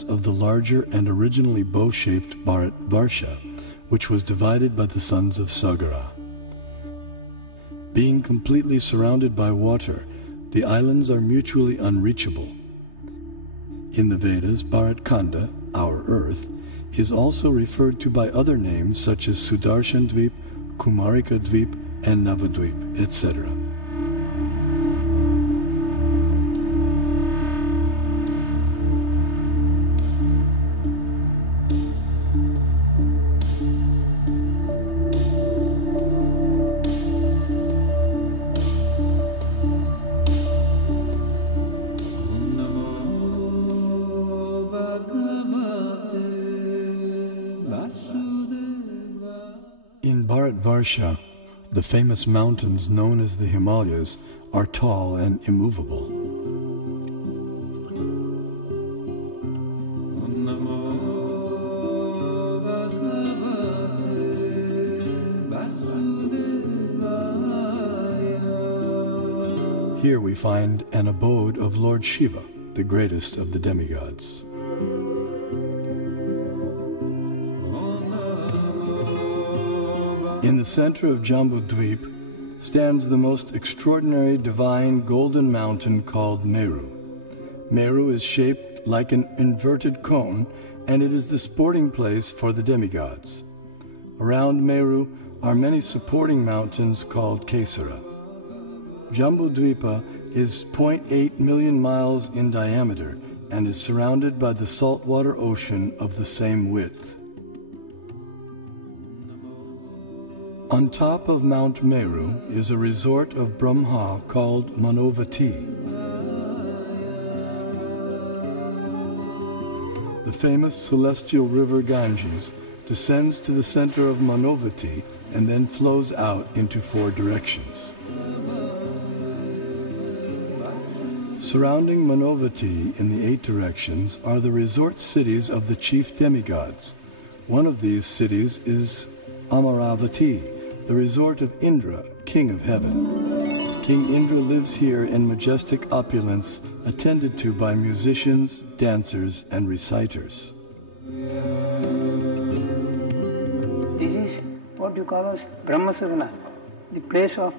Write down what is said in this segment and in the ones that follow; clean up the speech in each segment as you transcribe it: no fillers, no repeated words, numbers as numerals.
of the larger and originally bow-shaped Bharat Varsha, which was divided by the sons of Sagara. Being completely surrounded by water, the islands are mutually unreachable. In the Vedas, Bharat Khanda, our earth, is also referred to by other names such as Sudarshan Dvip, Kumarika Dvip, and Navadvip, etc. In Bharat Varsha, the famous mountains known as the Himalayas are tall and immovable. Here we find an abode of Lord Shiva, the greatest of the demigods. In the center of Jambudvip stands the most extraordinary divine golden mountain called Meru. Meru is shaped like an inverted cone, and it is the sporting place for the demigods. Around Meru are many supporting mountains called Kesara. Jambudvipa is 0.8 million miles in diameter and is surrounded by the saltwater ocean of the same width. On top of Mount Meru is a resort of Brahma called Manovati. The famous celestial river Ganges descends to the center of Manovati and then flows out into 4 directions. Surrounding Manovati in the 8 directions are the resort cities of the chief demigods. One of these cities is Amaravati, the resort of Indra, king of heaven. King Indra lives here in majestic opulence, attended to by musicians, dancers, and reciters. This is what you call as Brahmasagana, the place of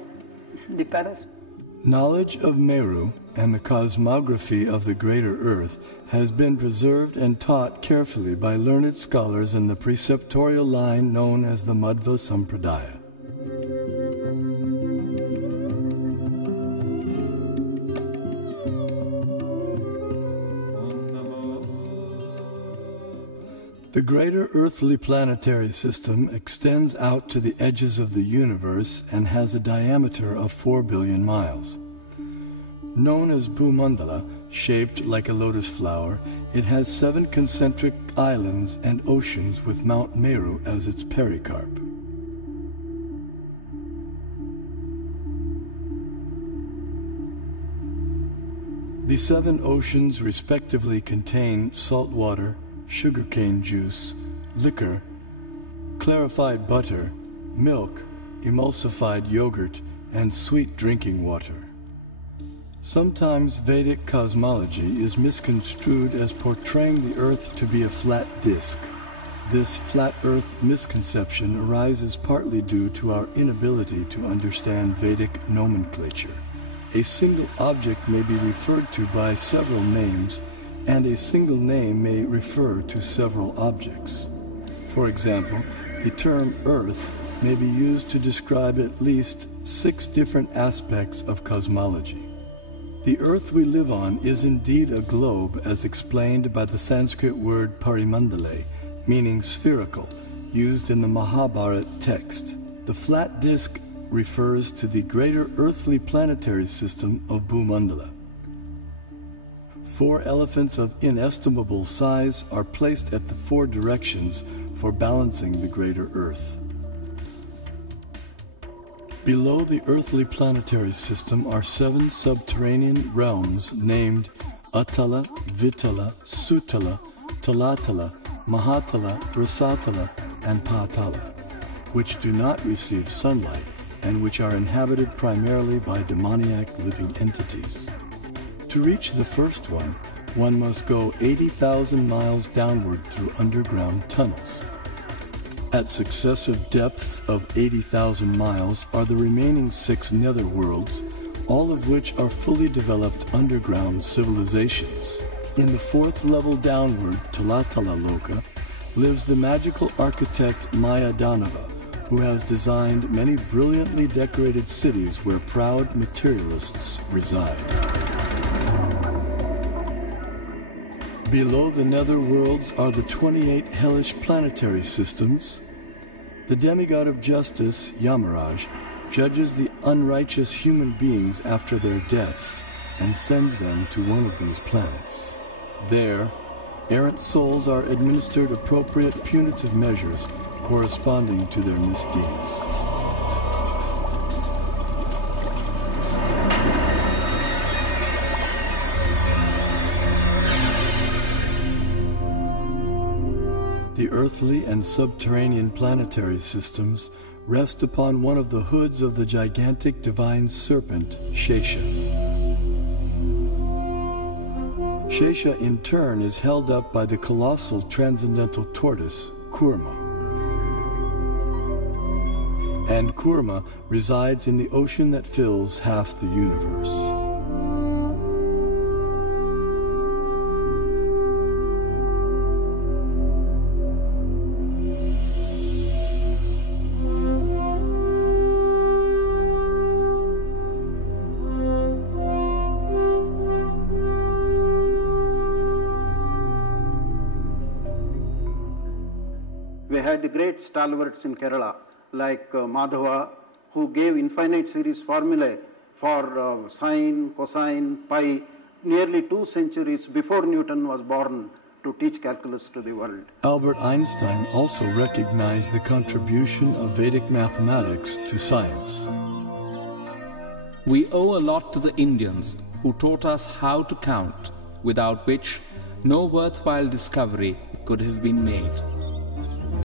the palace. Knowledge of Meru and the cosmography of the greater earth has been preserved and taught carefully by learned scholars in the preceptorial line known as the Madhva Sampradaya. The greater earthly planetary system extends out to the edges of the universe and has a diameter of 4 billion miles. Known as Bhumandala, shaped like a lotus flower, it has 7 concentric islands and oceans with Mount Meru as its pericarp. The 7 oceans respectively contain salt water, sugarcane juice, liquor, clarified butter, milk, emulsified yogurt, and sweet drinking water. Sometimes Vedic cosmology is misconstrued as portraying the earth to be a flat disk. This flat earth misconception arises partly due to our inability to understand Vedic nomenclature. A single object may be referred to by several names, and a single name may refer to several objects. For example, the term Earth may be used to describe at least 6 different aspects of cosmology. The Earth we live on is indeed a globe, as explained by the Sanskrit word parimandale, meaning spherical, used in the Mahabharata text. The flat disk refers to the greater earthly planetary system of Bhumandala. 4 elephants of inestimable size are placed at the 4 directions for balancing the greater earth. Below the earthly planetary system are 7 subterranean realms named Atala, Vitala, Sutala, Talatala, Mahatala, Rasatala, and Patala, which do not receive sunlight and which are inhabited primarily by demoniac living entities. To reach the first one, one must go 80,000 miles downward through underground tunnels. At successive depths of 80,000 miles are the remaining 6 netherworlds, all of which are fully developed underground civilizations. In the 4th level downward, Talatala Loka, lives the magical architect Maya Danava, who has designed many brilliantly decorated cities where proud materialists reside. Below the netherworlds are the 28 hellish planetary systems. The demigod of justice, Yamaraj, judges the unrighteous human beings after their deaths and sends them to one of these planets. There, errant souls are administered appropriate punitive measures corresponding to their misdeeds. The earthly and subterranean planetary systems rest upon one of the hoods of the gigantic divine serpent, Shesha. Shesha, in turn, is held up by the colossal transcendental tortoise, Kurma. And Kurma resides in the ocean that fills half the universe. We had the great stalwarts in Kerala, like Madhava, who gave infinite series formulae for sine, cosine, pi, nearly 2 centuries before Newton was born, to teach calculus to the world. Albert Einstein also recognized the contribution of Vedic mathematics to science. We owe a lot to the Indians who taught us how to count, without which no worthwhile discovery could have been made.